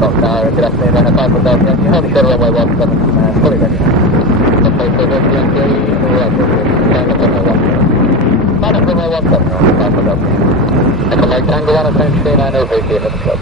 good afternoon, and a 5 for Delta Yankee, Honey Shuttle runway 17, fully ready. Okay, so Delta Yankee, right, Tango runway 17. Minus runway 17, 5 for Delta Yankee. And Mike Tango 1 at 39 over here at the club.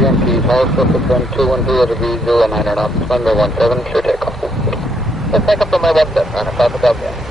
Yankee, power surface wind 210 degrees, 09 knots, runway 17, sure takeoff. Let's take up from my 17, on a 5 for Delta Yankee.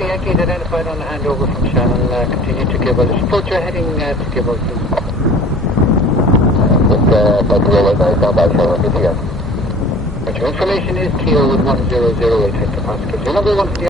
Yankee identified on the handover from Shannon, continue to give us, support your heading to give us. Information is Kilo with 1008 hectopascals. Your number 1 for the